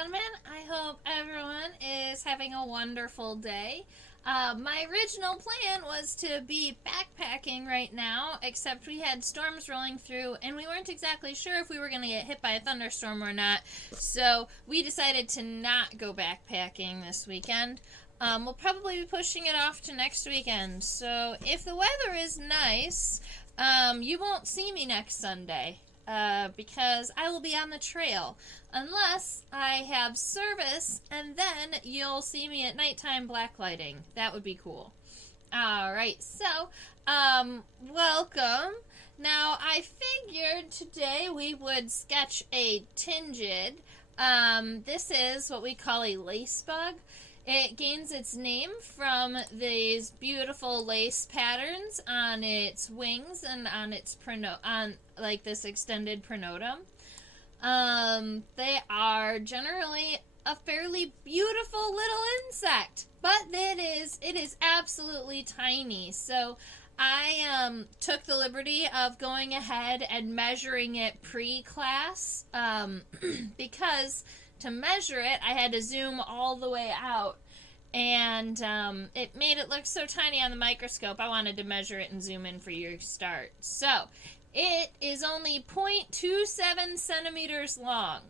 gentlemen. I hope everyone is having a wonderful day. My original plan was to be backpacking right now, except we had storms rolling through, and we weren't exactly sure if we were going to get hit by a thunderstorm or not, so we decided to not go backpacking this weekend. We'll probably be pushing it off to next weekend, so if the weather is nice, you won't see me next Sunday. Because I will be on the trail, unless I have service, and then you'll see me at nighttime blacklighting. That would be cool. Alright, so, welcome. Now, I figured today we would sketch a tingid. This is what we call a lace bug. It gains its name from these beautiful lace patterns on its wings and on its like this extended pronotum. They are generally a fairly beautiful little insect, but it is absolutely tiny. So I took the liberty of going ahead and measuring it pre-class because to measure it, I had to zoom all the way out, and it made it look so tiny on the microscope. I wanted to measure it and zoom in for your start. So, it is only 0.27 centimeters long.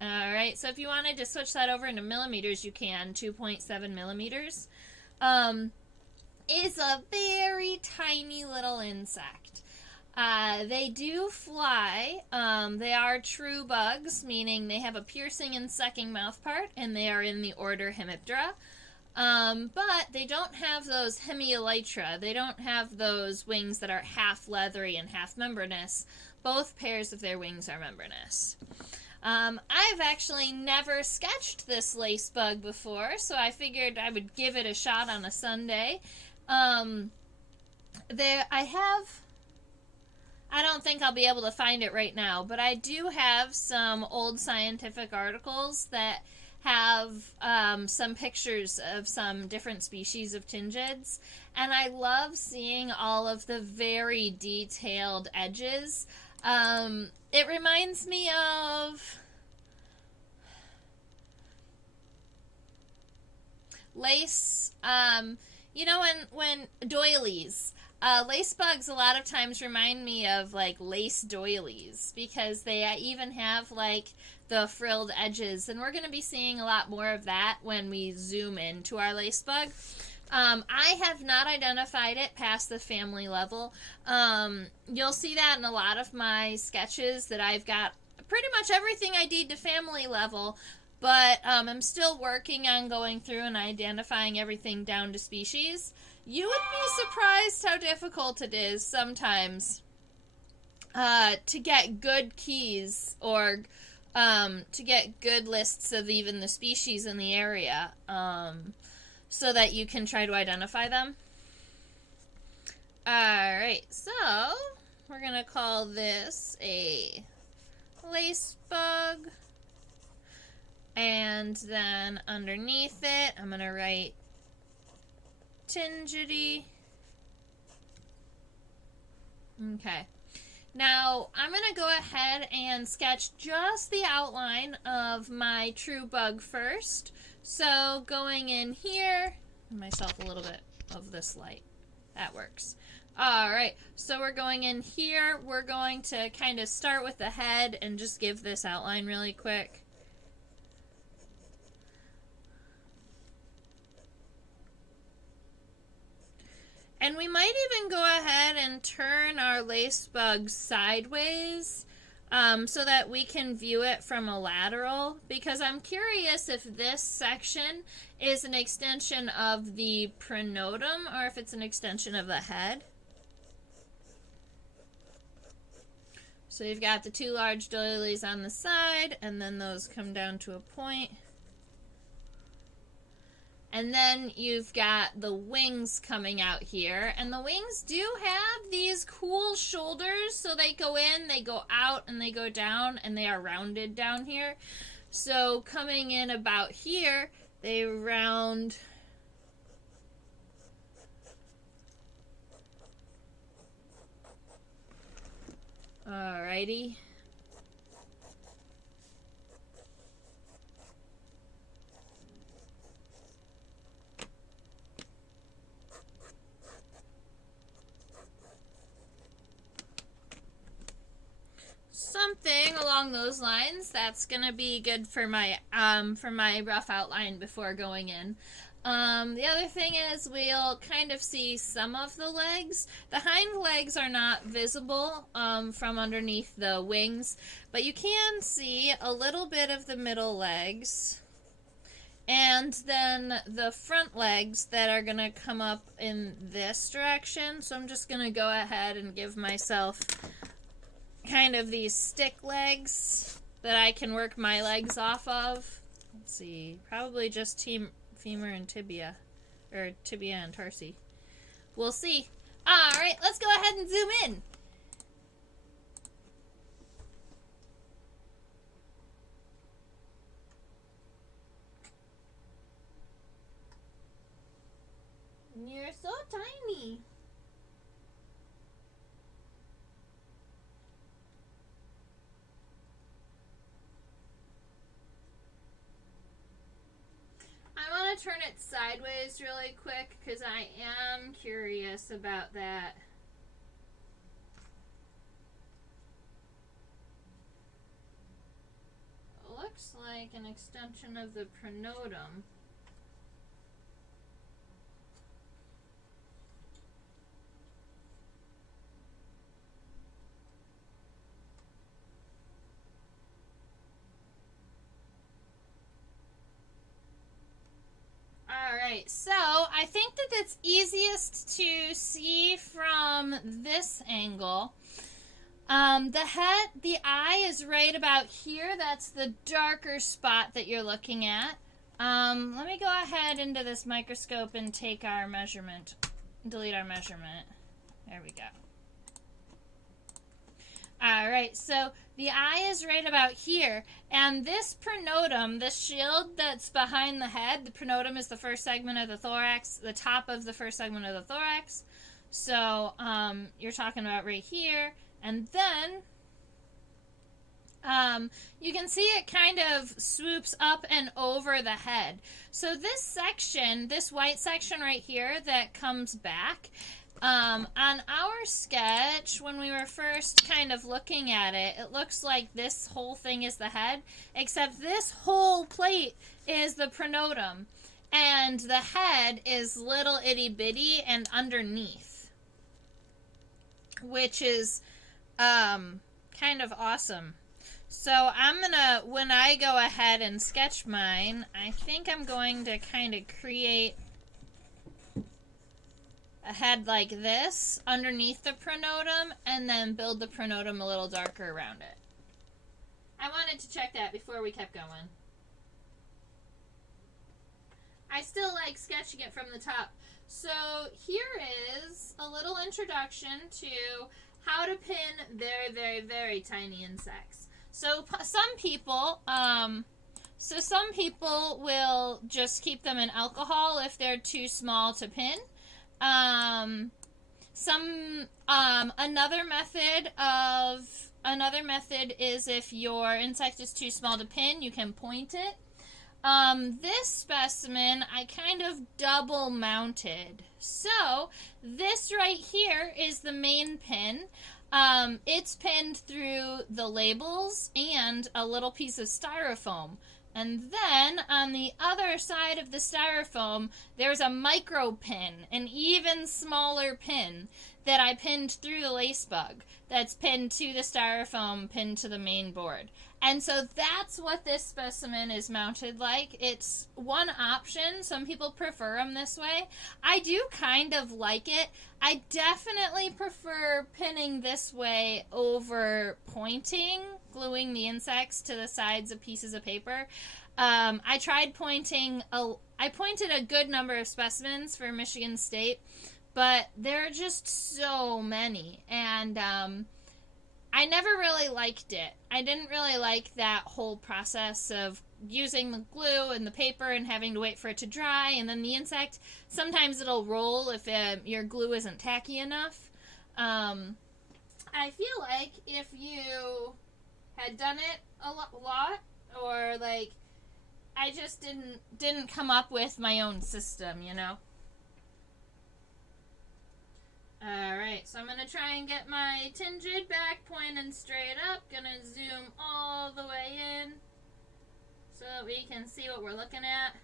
Alright, so if you wanted to switch that over into millimeters, you can. 2.7 millimeters. Is a very tiny little insect. They do fly. They are true bugs, meaning they have a piercing and sucking mouthpart, and they are in the order Hemiptera. But they don't have those hemielytra. They don't have those wings that are half leathery and half membranous. Both pairs of their wings are membranous. I've actually never sketched this lace bug before, so I figured I would give it a shot on a Sunday. I don't think I'll be able to find it right now, but I do have some old scientific articles that have some pictures of some different species of tingids, and I love seeing all of the very detailed edges. It reminds me of lace, when doilies. Lace bugs a lot of times remind me of, like, lace doilies because they even have, like, the frilled edges. And we're going to be seeing a lot more of that when we zoom into our lace bug. I have not identified it past the family level. You'll see that in a lot of my sketches that I've got pretty much everything I did to family level, but I'm still working on going through and identifying everything down to species. You would be surprised how difficult it is sometimes to get good keys or to get good lists of even the species in the area so that you can try to identify them. Alright, so we're going to call this a lace bug. And then underneath it, I'm going to write tingidy. Okay. Now, I'm going to go ahead and sketch just the outline of my true bug first. So, going in here, give myself a little bit of this light. That works. Alright, so we're going in here. We're going to kind of start with the head and just give this outline really quick. And we might even go ahead and turn our lace bug sideways so that we can view it from a lateral, because I'm curious if this section is an extension of the pronotum or if it's an extension of the head. So you've got the two large doilies on the side, and then those come down to a point. And then you've got the wings coming out here. And the wings do have these cool shoulders. So they go in, they go out, and they go down. And they are rounded down here. So coming in about here, they round. Alrighty. along those lines. That's gonna be good for my rough outline before going in. The other thing is we'll kind of see some of the legs. The hind legs are not visible from underneath the wings, but you can see a little bit of the middle legs. And then the front legs that are going to come up in this direction. So I'm just going to go ahead and give myself kind of these stick legs that I can work my legs off of. Let's see, probably just femur and tibia, or tibia and tarsi. We'll see. Alright, let's go ahead and zoom in. You're so tiny. I want to turn it sideways really quick because I am curious about that. It looks like an extension of the pronotum. Alright, so I think that it's easiest to see from this angle. The eye is right about here. That's the darker spot that you're looking at. Let me go ahead into this microscope and take our measurement. Delete our measurement. There we go. Alright, so the eye is right about here, and this pronotum, this shield that's behind the head, the pronotum is the first segment of the thorax, the top of the first segment of the thorax. So, you're talking about right here, and then, you can see it kind of swoops up and over the head. So this section, this white section right here that comes back, on our sketch, when we were first kind of looking at it, it looks like this whole thing is the head, except this whole plate is the pronotum, and the head is little itty bitty and underneath, which is kind of awesome. So I'm gonna, when I go ahead and sketch mine, I think I'm going to kind of create a head like this underneath the pronotum and then build the pronotum a little darker around it. I wanted to check that before we kept going. I still like sketching it from the top. So here is a little introduction to how to pin very, very, very tiny insects. So some people will just keep them in alcohol if they're too small to pin. Another method is if your insect is too small to pin, you can point it. This specimen I kind of double mounted. So this right here is the main pin. It's pinned through the labels and a little piece of styrofoam. And then on the other side of the styrofoam, there's a micro pin, an even smaller pin that I pinned through the lace bug. That's pinned to the styrofoam, pinned to the main board. And so that's what this specimen is mounted like. It's one option. Some people prefer them this way. I do kind of like it. I definitely prefer pinning this way over pointing, gluing the insects to the sides of pieces of paper. I tried pointing, I pointed a good number of specimens for Michigan State, but there are just so many, and I never really liked it. I didn't really like that whole process of using the glue and the paper and having to wait for it to dry, and then the insect, sometimes it'll roll if your glue isn't tacky enough. I feel like if you had done it a lot, or like, I just didn't come up with my own system, you know? Alright, so So I'm going to try and get my tinged back pointing straight up. Going to zoom all the way in so that we can see what we're looking at.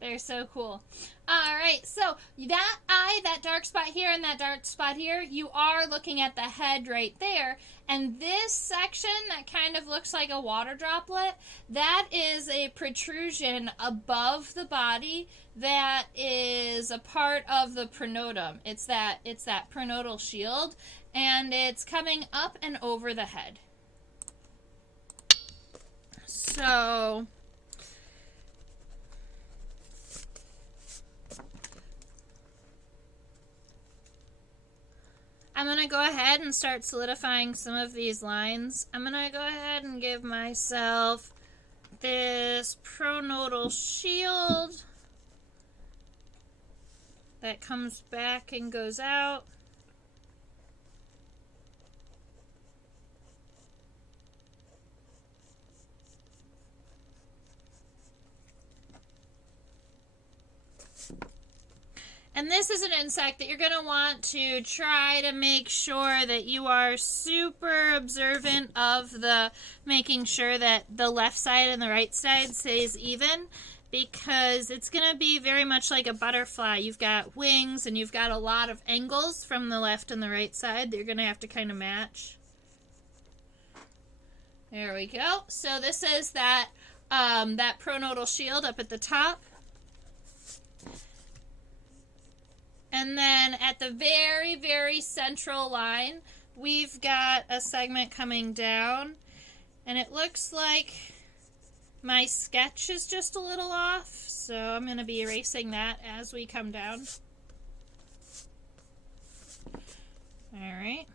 They're so cool. Alright, so that eye, that dark spot here, and that dark spot here, you are looking at the head right there. And this section that kind of looks like a water droplet, that is a protrusion above the body that is a part of the pronotum. It's that pronotal shield, and it's coming up and over the head. So I'm going to go ahead and start solidifying some of these lines. I'm going to go ahead and give myself this pronotal shield that comes back and goes out. And this is an insect that you're going to want to try to make sure that you are super observant of the making sure that the left side and the right side stays even, because it's going to be very much like a butterfly. You've got wings and you've got a lot of angles from the left and the right side that you're going to have to kind of match. There we go. So this is that pronotal shield up at the top. And then at the very, very central line, we've got a segment coming down. And it looks like my sketch is just a little off. So I'm going to be erasing that as we come down. Alright.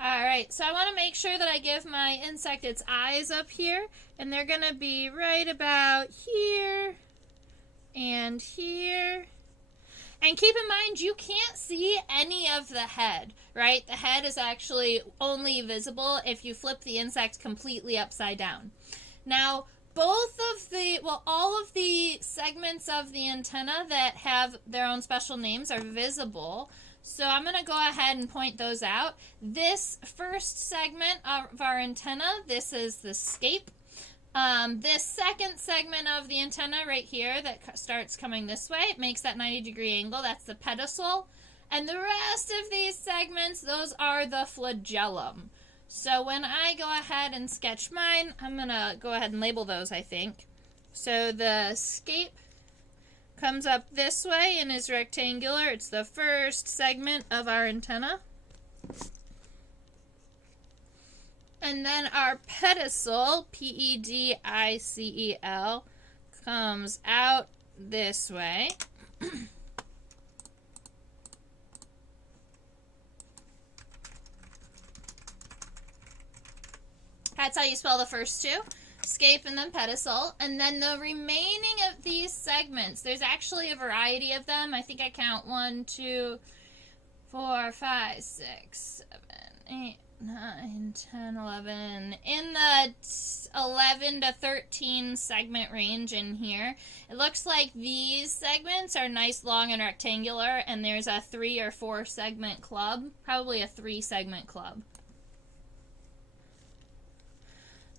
Alright, so I want to make sure that I give my insect its eyes up here. And they're going to be right about here. And here. And keep in mind, you can't see any of the head, right? The head is actually only visible if you flip the insect completely upside down. Now, all of the segments of the antenna that have their own special names are visible. So I'm going to go ahead and point those out. This first segment of our antenna, this is the scape. This second segment of the antenna right here that starts coming this way, it makes that 90-degree angle. That's the pedicel. And the rest of these segments, those are the flagellum. So when I go ahead and sketch mine, I'm going to go ahead and label those, I think. So the scape comes up this way and is rectangular. It's the first segment of our antenna. And then our pedicel, P-E-D-I-C-E-L, comes out this way. That's how you spell the first two. Scape and then pedicel. And then the remaining of these segments, there's actually a variety of them. I think I count 1, 2, 4, 5, 6, 7, 8. 9, 10, 11, in the 11 to 13 segment range in here. It looks like these segments are nice, long, and rectangular, and there's a 3 or 4 segment club, probably a 3 segment club.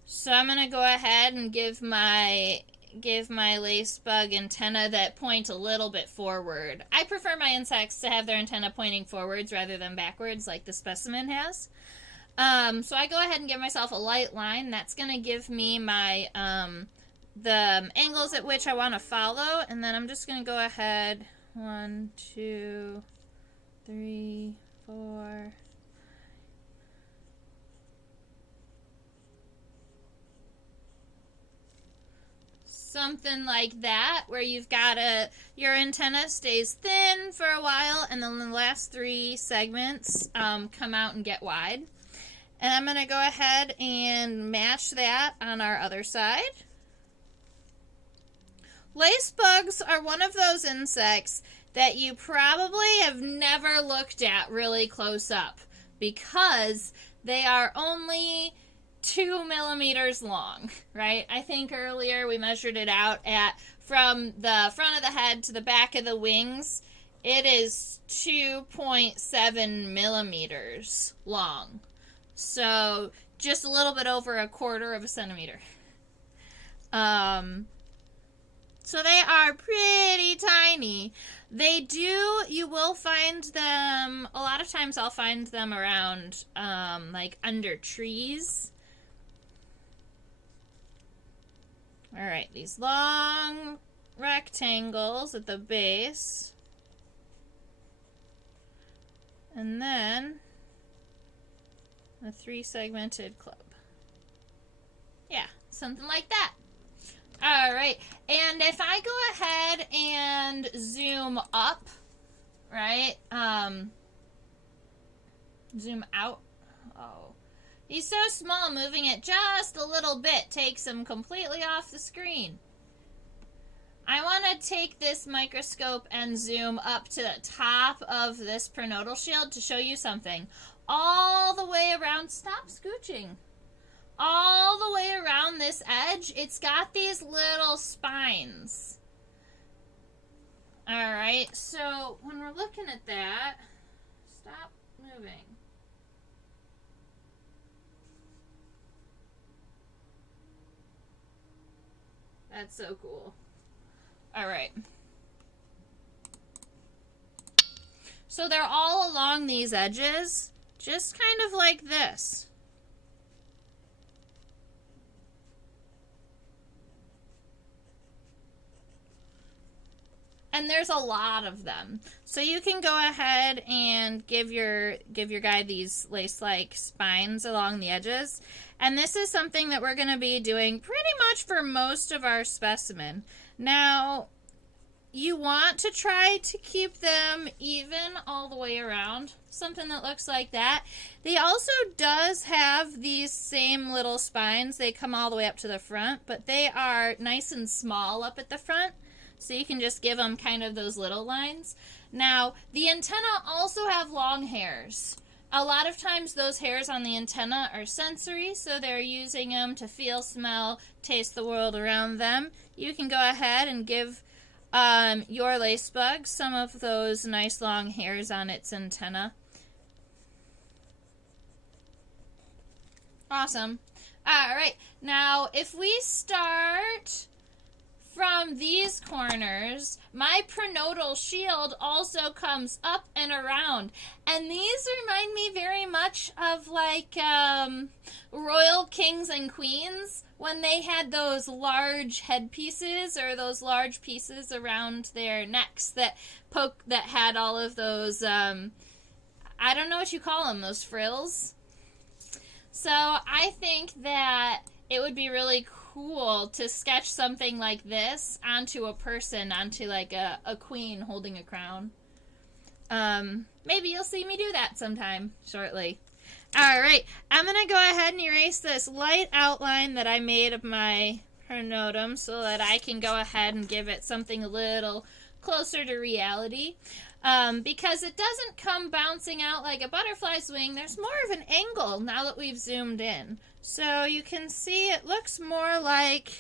So I'm going to go ahead and give my lace bug antenna that point a little bit forward. I prefer my insects to have their antenna pointing forwards rather than backwards like the specimen has. So I go ahead and give myself a light line. That's going to give me my the angles at which I want to follow. And then I'm just going to go ahead. 1, 2, 3, 4. Something like that, where you've got your antenna stays thin for a while, and then the last 3 segments come out and get wide. And I'm going to go ahead and match that on our other side. Lace bugs are one of those insects that you probably have never looked at really close up because they are only 2 millimeters long, right? I think earlier we measured it out at from the front of the head to the back of the wings. It is 2.7 millimeters long. So just a little bit over 1/4 of a centimeter. So they are pretty tiny. You will find them, a lot of times I'll find them around, like under trees. All right, these long rectangles at the base. And then a 3-segmented club. Yeah, something like that. All right, and if I go ahead and zoom up, right, zoom out, oh, he's so small, moving it just a little bit takes him completely off the screen. I want to take this microscope and zoom up to the top of this prenodal shield to show you something. All the way around, stop scooching. All the way around this edge, it's got these little spines. Alright, so when we're looking at that, stop moving. That's so cool. Alright. So they're all along these edges, just kind of like this. And there's a lot of them. So you can go ahead and give your guy these lace-like spines along the edges. And this is something that we're going to be doing pretty much for most of our specimen. Now, you want to try to keep them even all the way around. Something that looks like that. They also does have these same little spines. They come all the way up to the front, but they are nice and small up at the front. So you can just give them kind of those little lines. Now, the antennae also have long hairs. A lot of times those hairs on the antenna are sensory, so they're using them to feel, smell, taste the world around them. You can go ahead and give your lace bug some of those nice long hairs on its antenna. Awesome. All right, now if we start from these corners, my prenodal shield also comes up and around. And these remind me very much of like royal kings and queens when they had those large headpieces or those large pieces around their necks that had all of those, I don't know what you call them, those frills. So I think that it would be really cool to sketch something like this onto a person, onto like a queen holding a crown. Maybe you'll see me do that sometime shortly. Alright, I'm going to go ahead and erase this light outline that I made of my pronotum so that I can go ahead and give it something a little closer to reality. Because it doesn't come bouncing out like a butterfly's wing. There's more of an angle now that we've zoomed in. So you can see it looks more like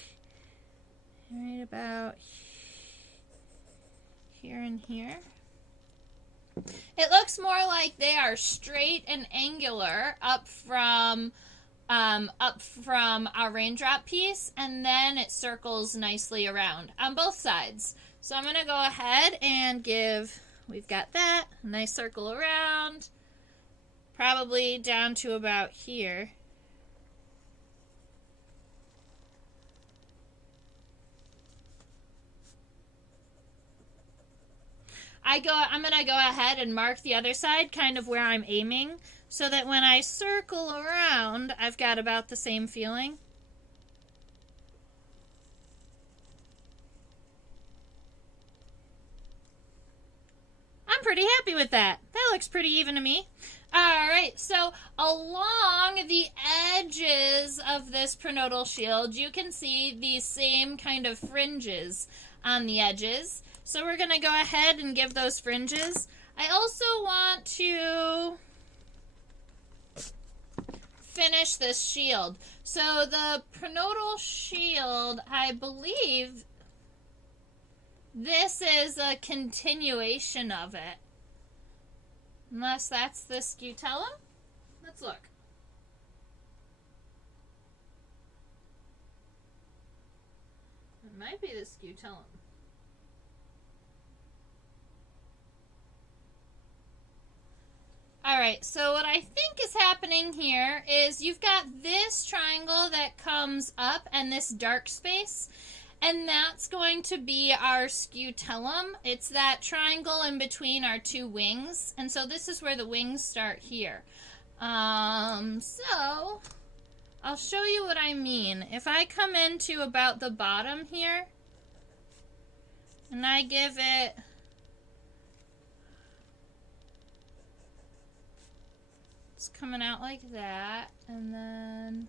right about here and here. It looks more like they are straight and angular up from our raindrop piece, and then it circles nicely around on both sides. So I'm going to go ahead and we've got that, a nice circle around, probably down to about here. I'm going to go ahead and mark the other side kind of where I'm aiming so that when I circle around, I've got about the same feeling. I'm pretty happy with that. That looks pretty even to me. Alright, so along the edges of this prenodal shield, you can see these same kind of fringes on the edges. So we're going to go ahead and give those fringes. I also want to finish this shield. So the prenodal shield, I believe this is a continuation of it. Unless that's the scutellum. Let's look. It might be the scutellum. Alright, so what I think is happening here is you've got this triangle that comes up and this dark space, and that's going to be our scutellum. It's that triangle in between our two wings, and so this is where the wings start here. So I'll show you what I mean. If I come into about the bottom here, and I give it coming out like that, and then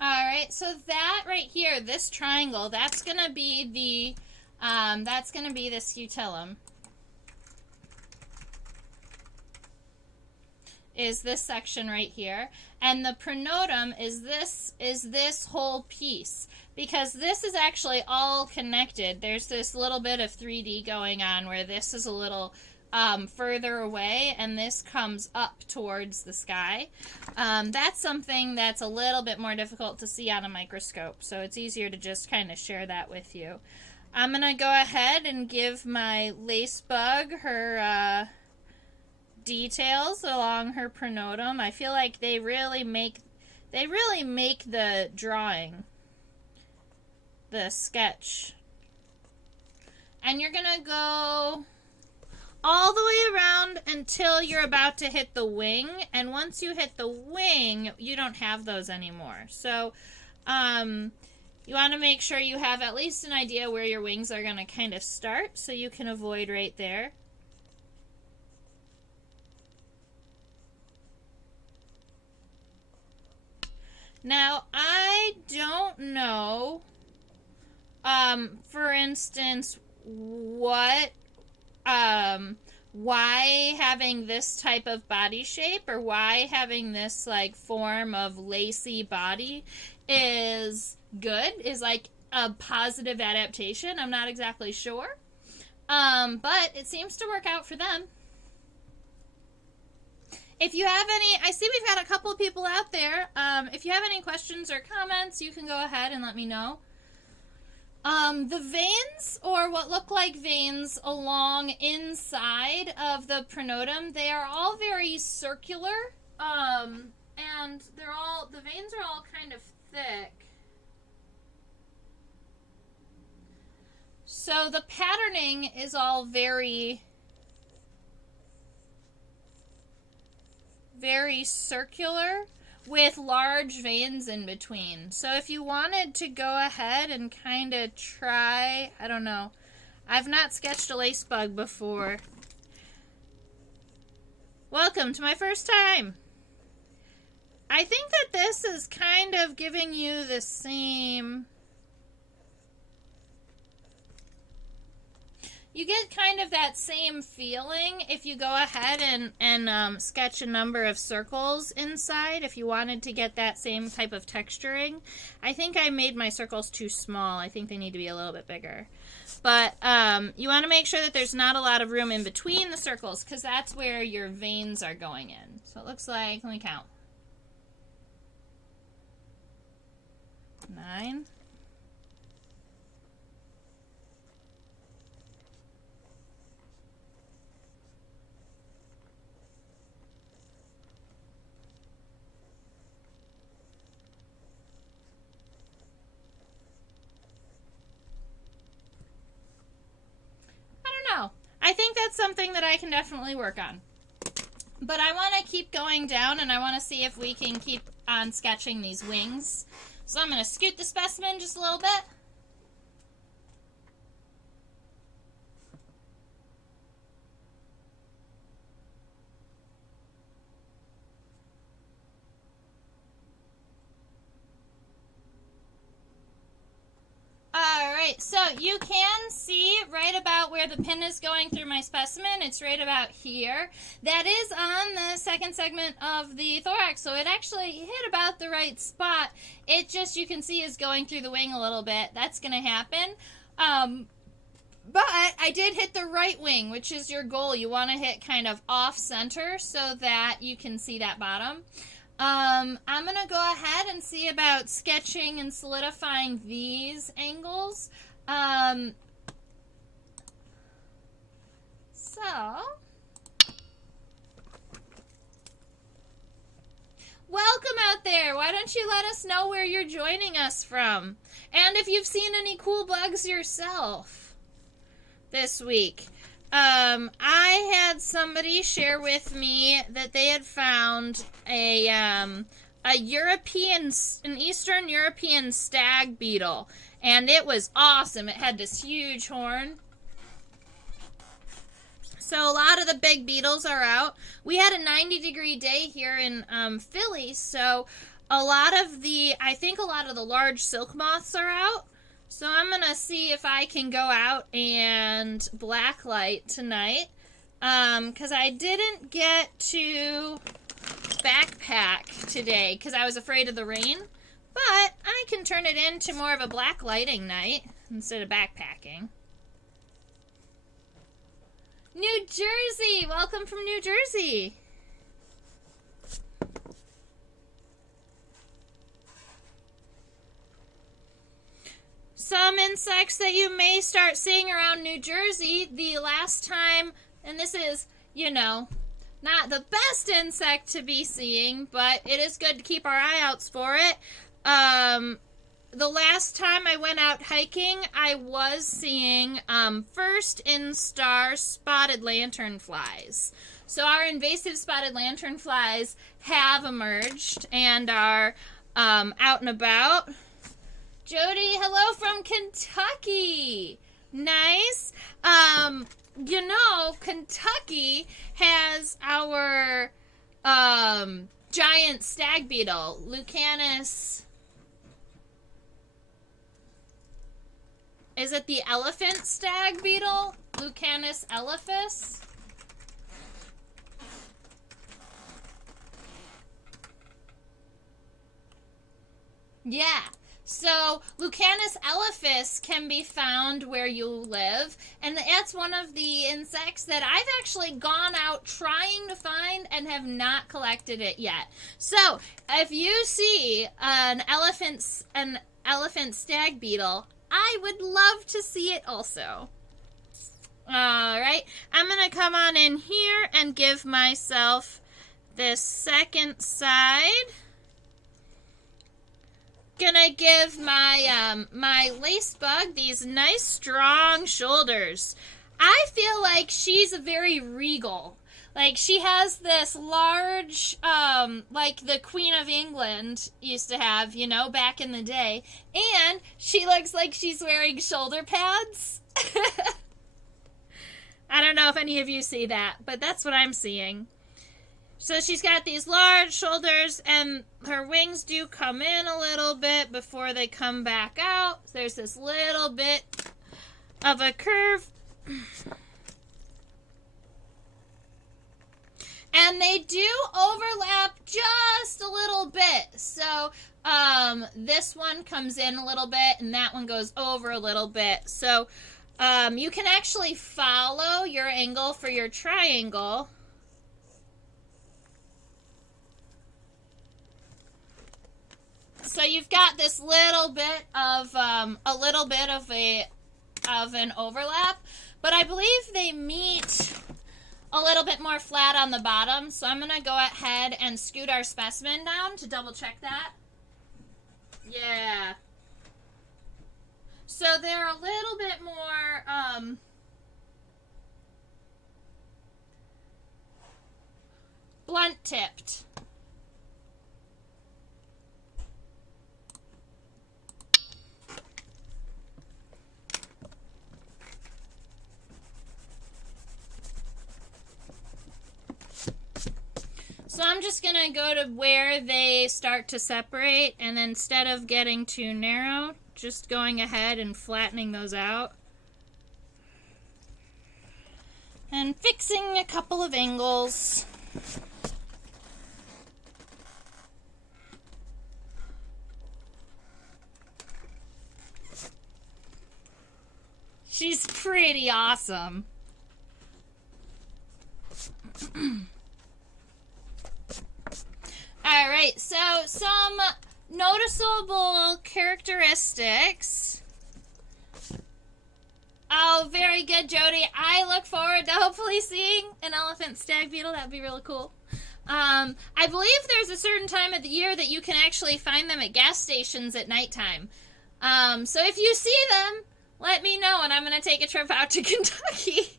alright, so that right here, this triangle, that's gonna be the scutellum. Is this section right here, and the pronotum is this whole piece, because this is actually all connected. There's this little bit of 3D going on where this is a little further away and this comes up towards the sky. That's something that's a little bit more difficult to see on a microscope, so it's easier to just kind of share that with you. I'm gonna go ahead and give my lace bug her details along her pronotum. I feel like they really make the drawing, the sketch. And you're gonna go all the way around until you're about to hit the wing, and once you hit the wing, you don't have those anymore. So you want to make sure you have at least an idea where your wings are going to kind of start, so you can avoid right there. Now, I don't know, for instance, why having this type of body shape, or why having this, like, form of lacy body is good, is, like, a positive adaptation. I'm not exactly sure, but it seems to work out for them. If you have any, I see we've got a couple of people out there. If you have any questions or comments, you can go ahead and let me know. The veins, or what look like veins along inside of the pronotum, they are all very circular, and the veins are all kind of thick. So the patterning is all very circular with large veins in between. So if you wanted to go ahead and kind of try, I don't know, I've not sketched a lace bug before. Welcome to my first time. I think that this is kind of giving you the same, you get kind of that same feeling if you go ahead and sketch a number of circles inside, if you wanted to get that same type of texturing. I think I made my circles too small. I think they need to be a little bit bigger. But you want to make sure that there's not a lot of room in between the circles, because that's where your veins are going in. So it looks like, let me count. 9. I think that's something that I can definitely work on. But I want to keep going down, and I want to see if we can keep on sketching these wings. So I'm going to scoot the specimen just a little bit. Alright, so you can see right about where the pin is going through my specimen. It's right about here. That is on the second segment of the thorax, so it actually hit about the right spot. It just, you can see, is going through the wing a little bit. That's going to happen. But I did hit the right wing, which is your goal. You want to hit kind of off-center so that you can see that bottom. I'm going to go ahead and see about sketching and solidifying these angles. Welcome out there. Why don't you let us know where you're joining us from? And if you've seen any cool bugs yourself this week. I had somebody share with me that they had found an Eastern European stag beetle, and it was awesome. It had this huge horn. So a lot of the big beetles are out. We had a 90-degree day here in Philly, so I think a lot of the large silk moths are out. So I'm going to see if I can go out and blacklight tonight, because I didn't get to backpack today because I was afraid of the rain, but I can turn it into more of a blacklighting night instead of backpacking. New Jersey! Welcome from New Jersey! Some insects that you may start seeing around New Jersey, the last time, and this is, not the best insect to be seeing, but it is good to keep our eye outs for it. The last time I went out hiking, I was seeing first instar spotted lanternflies. So our invasive spotted lanternflies have emerged and are out and about. Jody, hello from Kentucky. Nice. Kentucky has our giant stag beetle, Lucanus. Is it the elephant stag beetle? Lucanus elephas? Yeah. So, Lucanus elephas can be found where you live, and that's one of the insects that I've actually gone out trying to find and have not collected it yet. So, if you see an elephant stag beetle, I would love to see it also. Alright, I'm going to come on in here and give myself this second side. Gonna give my my lace bug these nice strong shoulders. I feel like she's very regal. Like she has this large, like the Queen of England used to have, back in the day. And she looks like she's wearing shoulder pads. I don't know if any of you see that, but that's what I'm seeing. So she's got these large shoulders, and her wings do come in a little bit before they come back out. There's this little bit of a curve. And they do overlap just a little bit. So this one comes in a little bit, and that one goes over a little bit. So you can actually follow your angle for your triangle. So you've got this little bit of an overlap, but I believe they meet a little bit more flat on the bottom. So I'm gonna go ahead and scoot our specimen down to double check that. Yeah. So they're a little bit more blunt tipped. So I'm just going to go to where they start to separate, and instead of getting too narrow, just going ahead and flattening those out. And fixing a couple of angles. She's pretty awesome. Alright, so some noticeable characteristics. Oh, very good, Jody. I look forward to hopefully seeing an elephant stag beetle. That'd be really cool. I believe there's a certain time of the year that you can actually find them at gas stations at nighttime. So if you see them, let me know, and I'm going to take a trip out to Kentucky.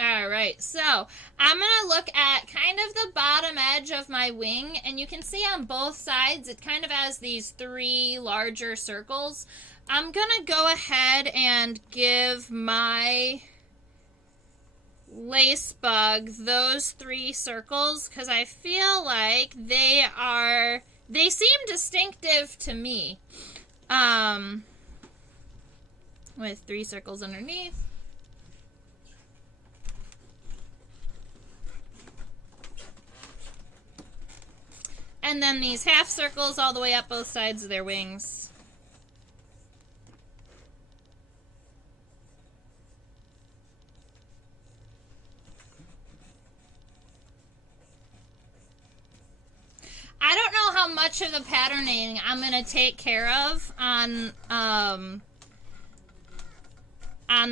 Alright, so I'm going to look at kind of the bottom edge of my wing, and you can see on both sides it kind of has these three larger circles. I'm going to go ahead and give my lace bug those three circles because I feel like they seem distinctive to me. With three circles underneath. And then these half circles all the way up both sides of their wings. I don't know how much of the patterning I'm going to take care of on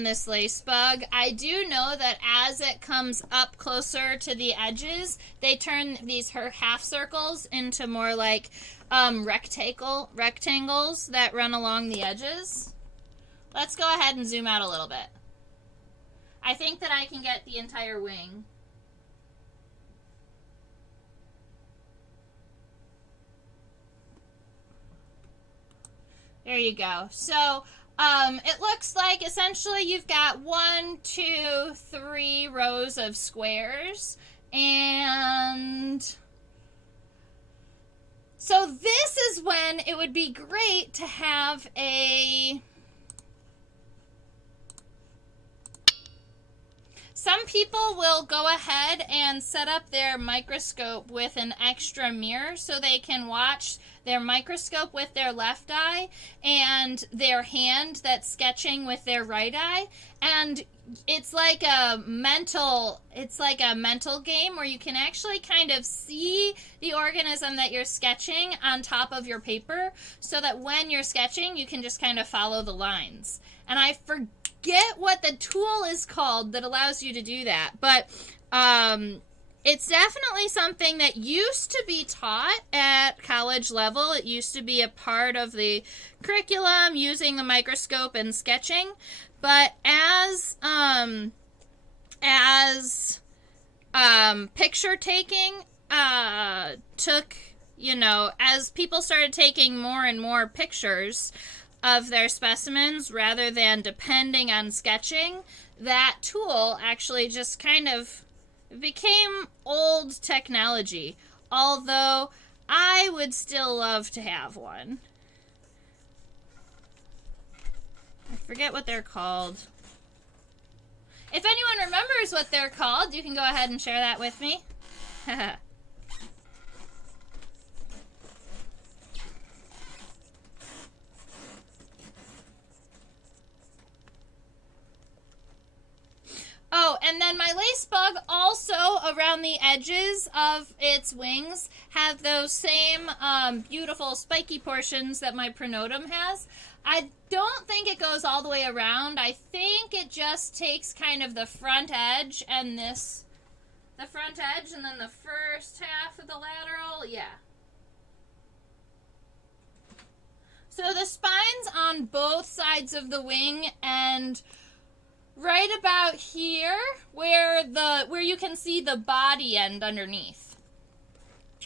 this lace bug. I do know that as it comes up closer to the edges, they turn these her half circles into more like rectangles that run along the edges. Let's go ahead and zoom out a little bit. I think that I can get the entire wing. There you go. So it looks like essentially you've got 1, 2, 3 rows of squares, and so this is when it would be great to have some people will go ahead and set up their microscope with an extra mirror so they can watch their microscope with their left eye and their hand that's sketching with their right eye. And it's like a mental game where you can actually kind of see the organism that you're sketching on top of your paper so that when you're sketching, you can just kind of follow the lines. And I forget what the tool is called that allows you to do that, but it's definitely something that used to be taught at college level. It used to be a part of the curriculum, using the microscope and sketching. But as picture taking took, as people started taking more and more pictures of their specimens rather than depending on sketching, that tool actually just kind of became old technology, although I would still love to have one. I forget what they're called. If anyone remembers what they're called, you can go ahead and share that with me. Oh, and then my lace bug also around the edges of its wings have those same beautiful spiky portions that my pronotum has. I don't think it goes all the way around. I think it just takes kind of the front edge and the front edge and then the first half of the lateral. Yeah. So the spines on both sides of the wing and right about here where you can see the body end underneath.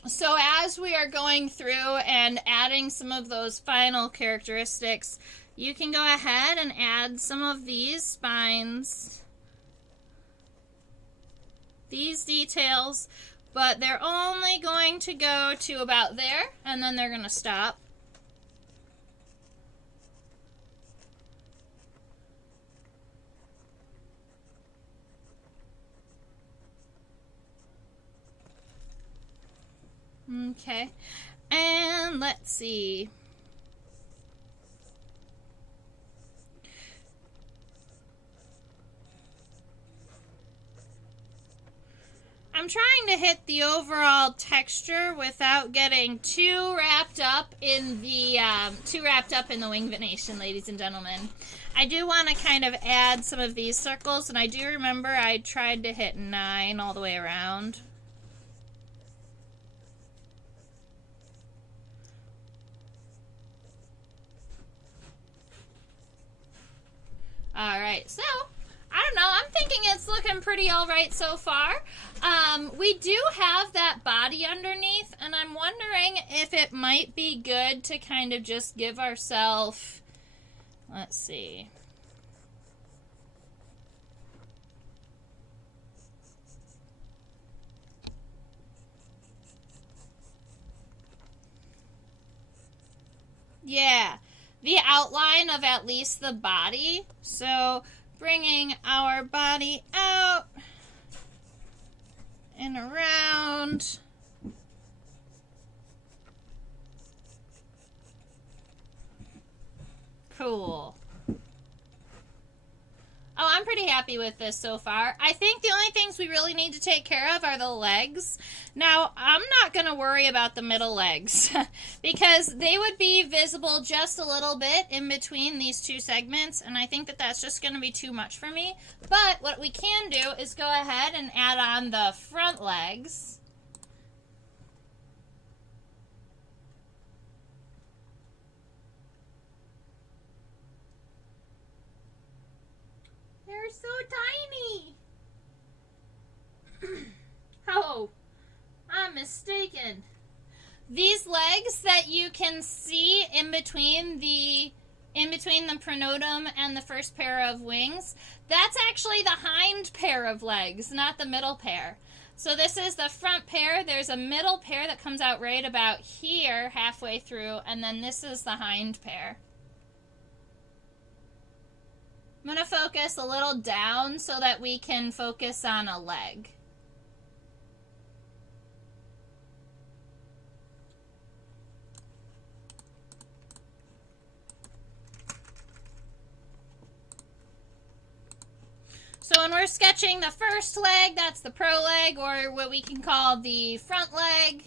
So as we are going through and adding some of those final characteristics, you can go ahead and add some of these spines, these details, but they're only going to go to about there, and then they're going to stop. Okay, and let's see. I'm trying to hit the overall texture without getting too wrapped up in the wing venation, ladies and gentlemen. I do want to kind of add some of these circles, and I do remember I tried to hit 9 all the way around. Alright, so, I don't know, I'm thinking it's looking pretty alright so far. We do have that body underneath, and I'm wondering if it might be good to kind of just give ourselves, let's see. Yeah, the outline of at least the body. So bringing our body out and around. Cool. Oh, I'm pretty happy with this so far. I think the only things we really need to take care of are the legs. Now, I'm not going to worry about the middle legs because they would be visible just a little bit in between these two segments, and I think that that's just going to be too much for me. But what we can do is go ahead and add on the front legs. They're so tiny. Oh, I'm mistaken. These legs that you can see in between the pronotum and the first pair of wings, that's actually the hind pair of legs, not the middle pair. So this is the front pair. There's a middle pair that comes out right about here, halfway through, and then this is the hind pair. I'm going to focus a little down so that we can focus on a leg. So when we're sketching the first leg, that's the pro leg, or what we can call the front leg,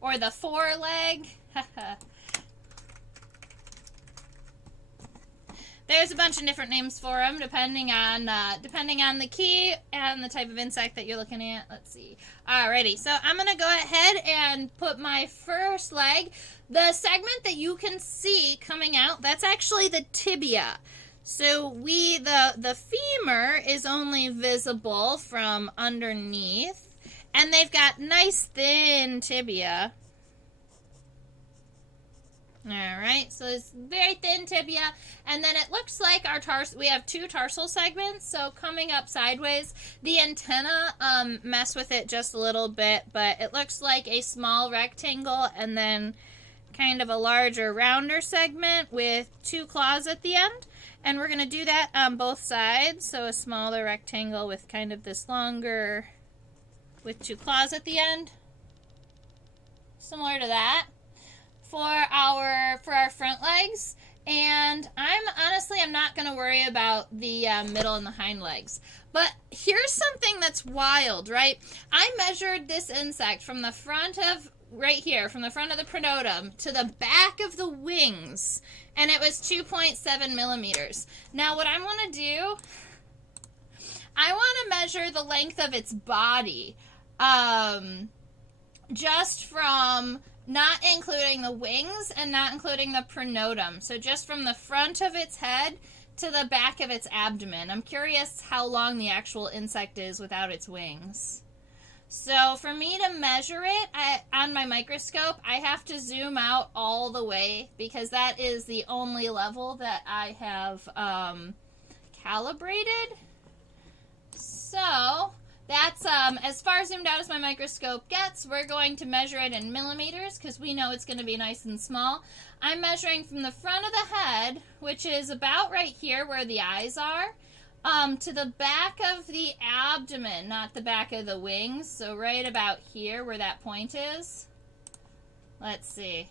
or the foreleg. There's a bunch of different names for them depending on the key and the type of insect that you're looking at. Let's see. Alrighty, so I'm going to go ahead and put my first leg. The segment that you can see coming out, that's actually the tibia. So the femur is only visible from underneath, and they've got nice thin tibia. Alright, so it's very thin tibia, and then it looks like we have two tarsal segments, so coming up sideways, the antenna mess with it just a little bit, but it looks like a small rectangle and then kind of a larger, rounder segment with two claws at the end, and we're going to do that on both sides, so a smaller rectangle with kind of this longer, with two claws at the end, similar to that. For our front legs, and I'm not going to worry about the middle and the hind legs. But here's something that's wild, right? I measured this insect from the front of, right here, from the front of the pronotum to the back of the wings, and it was 2.7 millimeters. Now what I want to do, I want to measure the length of its body, just from not including the wings and not including the pronotum. So just from the front of its head to the back of its abdomen. I'm curious how long the actual insect is without its wings. So for me to measure it on my microscope, I have to zoom out all the way because that is the only level that I have calibrated. So that's as far zoomed out as my microscope gets. We're going to measure it in millimeters because we know it's going to be nice and small. I'm measuring from the front of the head, which is about right here where the eyes are, to the back of the abdomen, not the back of the wings. So right about here where that point is. Let's see.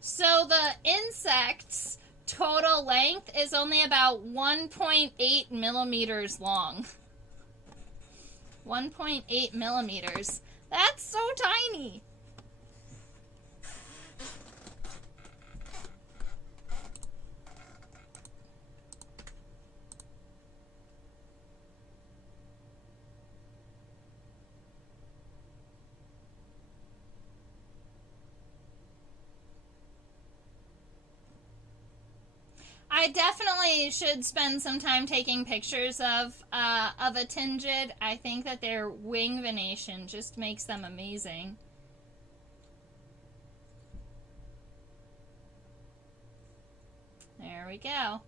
So the insect's total length is only about 1.8 millimeters long. 1.8 millimeters. That's so tiny. I definitely should spend some time taking pictures of a tingid. I think that their wing venation just makes them amazing. There we go.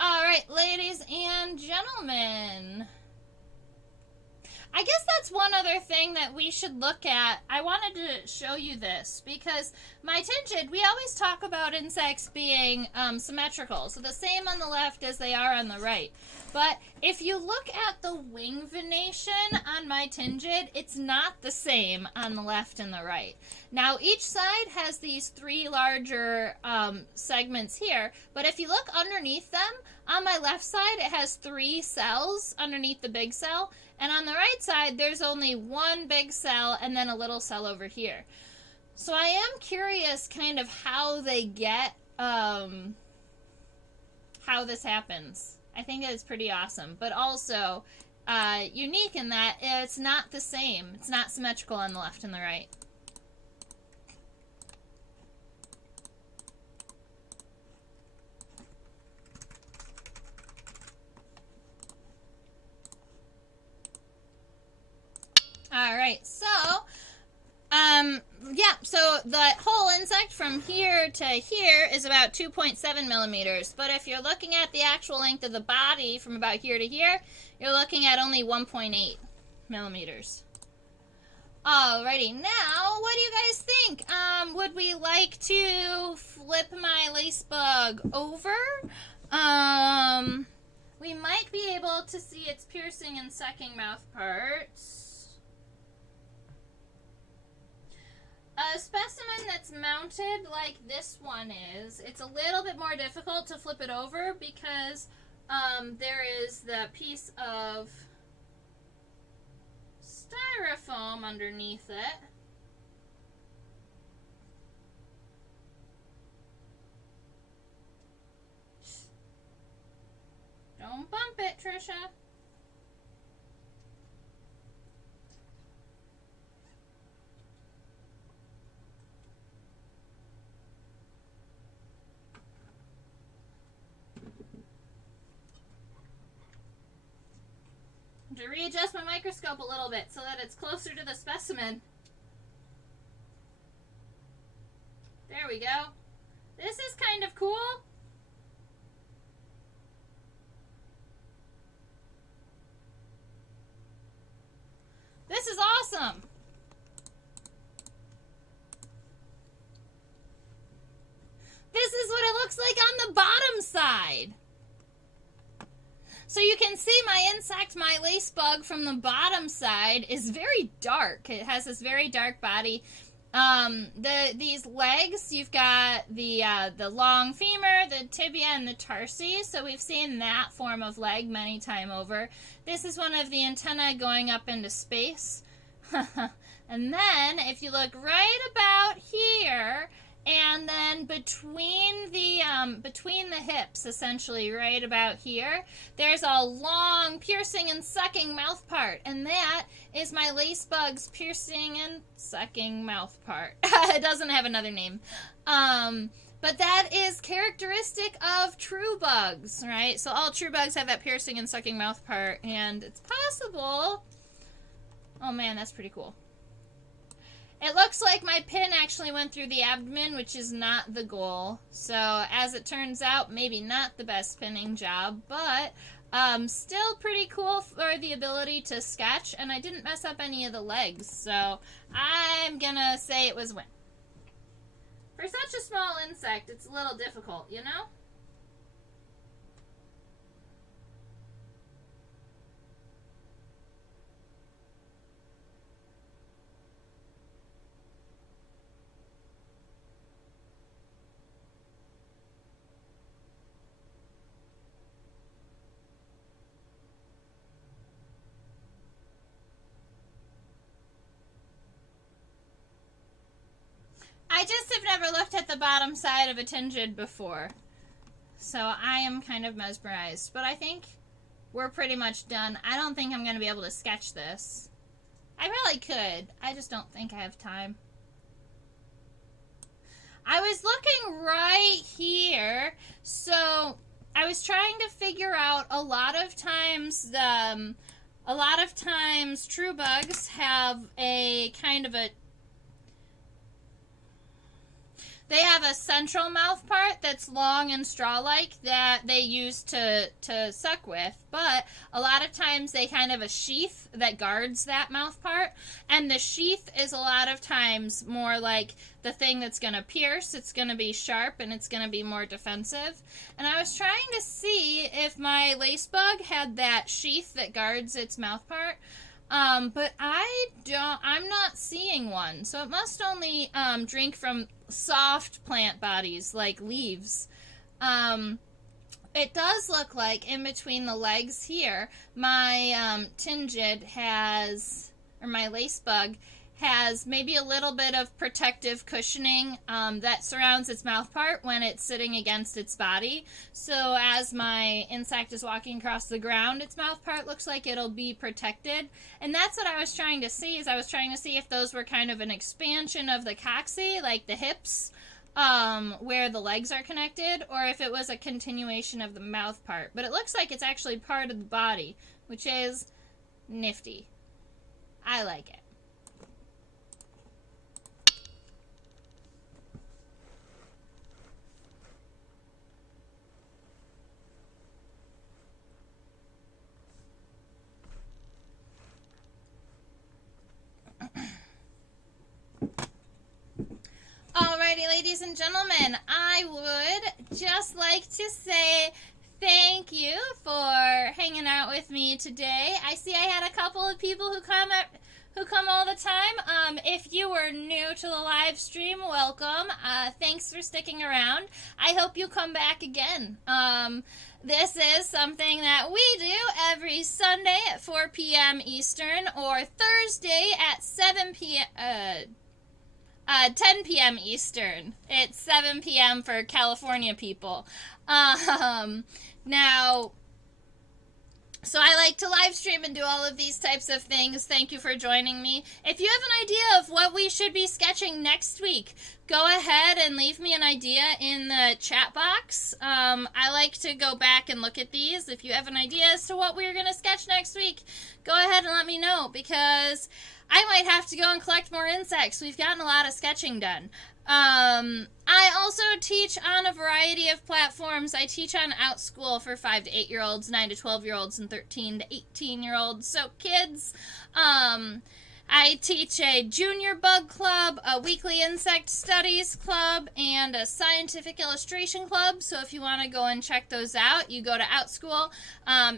All right, ladies and gentlemen. I guess that's one other thing that we should look at. I wanted to show you this because my tingid, we always talk about insects being symmetrical. So the same on the left as they are on the right. But if you look at the wing venation on my tingid, it's not the same on the left and the right. Now each side has these three larger segments here. But if you look underneath them, on my left side it has 3 cells underneath the big cell. And on the right side, there's only one big cell and then a little cell over here. So I am curious kind of how they get, how this happens. I think that it's pretty awesome. But also unique in that it's not the same. It's not symmetrical on the left and the right. All right, so, yeah, so the whole insect from here to here is about 2.7 millimeters. But if you're looking at the actual length of the body from about here to here, you're looking at only 1.8 millimeters. Alrighty, now, what do you guys think? Would we like to flip my lace bug over? We might be able to see its piercing and sucking mouth parts. A specimen that's mounted like this one is, it's a little bit more difficult to flip it over because there is the piece of styrofoam underneath it. Don't bump it, Trisha. To readjust my microscope a little bit so that it's closer to the specimen. There we go. This is kind of cool. This is awesome. This is what it looks like on the bottom side. So you can see my insect, my lace bug from the bottom side is very dark. It has this very dark body. These legs, you've got the long femur, the tibia, and the tarsi. So we've seen that form of leg many times over. This is one of the antennae going up into space. And then if you look right about here, and then between the hips, essentially right about here, there's a long piercing and sucking mouth part, and that is my lace bug's piercing and sucking mouth part. It doesn't have another name. But But that is characteristic of true bugs, right? So all true bugs have that piercing and sucking mouth part, and it's possible. Oh man, that's pretty cool. It looks like my pin actually went through the abdomen, which is not the goal. So as it turns out, maybe not the best pinning job, but still pretty cool for the ability to sketch, and I didn't mess up any of the legs. So I'm gonna say it was a win. For such a small insect, it's a little difficult, you know? I just have never looked at the bottom side of a tingid before, so I am kind of mesmerized. But I think we're pretty much done. I don't think I'm going to be able to sketch this. I really could. I just don't think I have time. I was looking right here, so I was trying to figure out a lot of times true bugs have a kind of a they have a central mouth part that's long and straw-like that they use to suck with, but a lot of times they kind of have a sheath that guards that mouth part, and the sheath is a lot of times more like the thing that's going to pierce. It's going to be sharp, and it's going to be more defensive. And I was trying to see if my lace bug had that sheath that guards its mouth part. But I'm not seeing one. So it must only, drink from soft plant bodies, like leaves. It does look like in between the legs here, my, tingid has, or my lace bug has maybe a little bit of protective cushioning that surrounds its mouth part when it's sitting against its body. So as my insect is walking across the ground, its mouth part looks like it'll be protected. And that's what I was trying to see, is I was trying to see if those were kind of an expansion of the coccyx, like the hips, where the legs are connected, or if it was a continuation of the mouth part. But it looks like it's actually part of the body, which is nifty. I like it. Alrighty, ladies and gentlemen, I would just like to say thank you for hanging out with me today. I see I had a couple of people who come all the time. If you were new to the live stream, welcome. Thanks for sticking around. I hope you come back again. This is something that we do every Sunday at 4 p.m. Eastern, or Thursday at 7 p.m. 10 p.m. Eastern. It's 7 p.m. for California people. Now, so I like to live stream and do all of these types of things. Thank you for joining me. If you have an idea of what we should be sketching next week, go ahead and leave me an idea in the chat box. I like to go back and look at these. If you have an idea as to what we're going to sketch next week, go ahead and let me know, because I might have to go and collect more insects. We've gotten a lot of sketching done. I also teach on a variety of platforms. I teach on OutSchool for 5 to 8-year-olds, 9 to 12-year-olds, and 13 to 18-year-olds. So kids, I teach a junior bug club, a weekly insect studies club, and a scientific illustration club. So if you want to go and check those out, you go to OutSchool.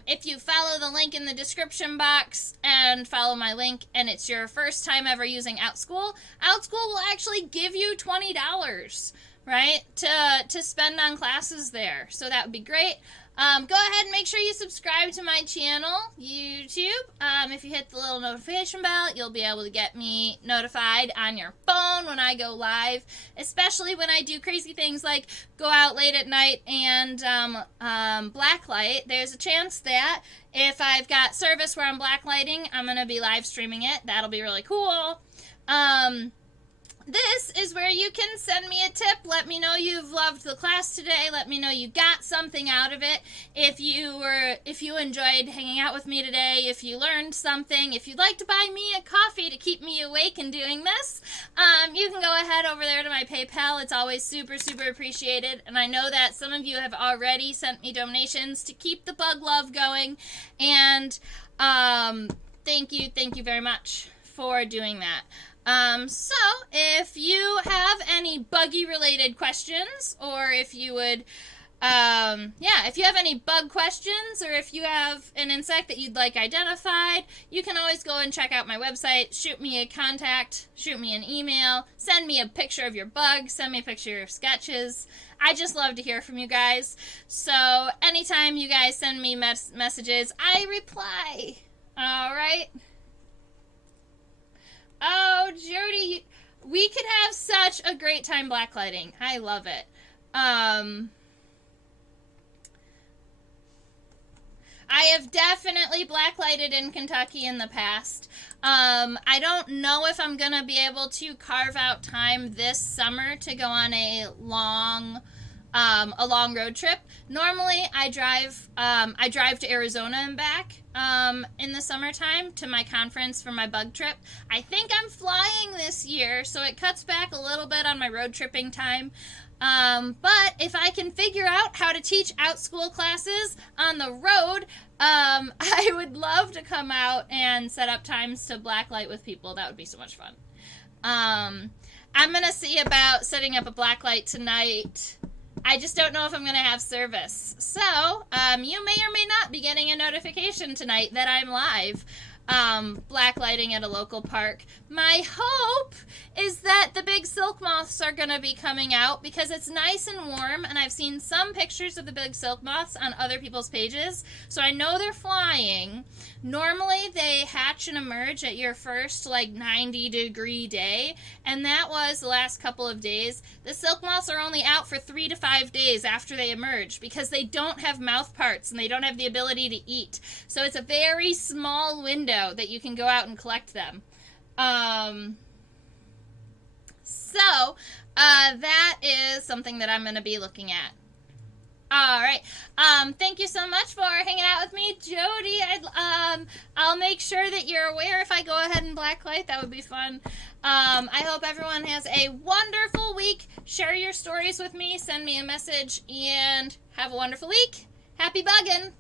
If you follow the link in the description box and follow my link, and it's your first time ever using OutSchool, OutSchool will actually give you $20, right, to spend on classes there. So that would be great. Go ahead and make sure you subscribe to my channel, YouTube. If you hit the little notification bell, you'll be able to get me notified on your phone when I go live, especially when I do crazy things like go out late at night and blacklight. There's a chance that if I've got service where I'm blacklighting, I'm going to be live streaming it. That'll be really cool. this is where you can send me a tip. Let me know you've loved the class today. Let me know you got something out of it. If you enjoyed hanging out with me today, if you learned something, if you'd like to buy me a coffee to keep me awake and doing this, you can go ahead over there to my PayPal. It's always super, super appreciated. And I know that some of you have already sent me donations to keep the bug love going. And thank you very much for doing that. So if you have any buggy related questions, or if you would, if you have any bug questions, or if you have an insect that you'd like identified, you can always go and check out my website, shoot me a contact, shoot me an email, send me a picture of your bug, send me a picture of your sketches. I just love to hear from you guys. So anytime you guys send me messages, I reply. All right. Oh, Jody, we could have such a great time blacklighting. I love it. I have definitely blacklighted in Kentucky in the past. I don't know if I'm going to be able to carve out time this summer to go on a long road trip. Normally, I drive to Arizona and back in the summertime to my conference for my bug trip. I think I'm flying this year, so it cuts back a little bit on my road tripping time. But if I can figure out how to teach out school classes on the road, I would love to come out and set up times to blacklight with people. That would be so much fun. I'm going to see about setting up a blacklight tonight. I just don't know if I'm going to have service. So, you may or may not be getting a notification tonight that I'm live blacklighting at a local park. My hope is that the big silk moths are going to be coming out because it's nice and warm, and I've seen some pictures of the big silk moths on other people's pages, so I know they're flying. Normally they hatch and emerge at your first 90-degree day, and that was the last couple of days. The silk moths are only out for 3 to 5 days after they emerge because they don't have mouth parts and they don't have the ability to eat. So it's a very small window that you can go out and collect them. That is something that I'm going to be looking at. All right. Thank you so much for hanging out with me, Jody. I'll make sure that you're aware if I go ahead and blacklight. That would be fun. I hope everyone has a wonderful week. Share your stories with me. Send me a message, and have a wonderful week. Happy bugging.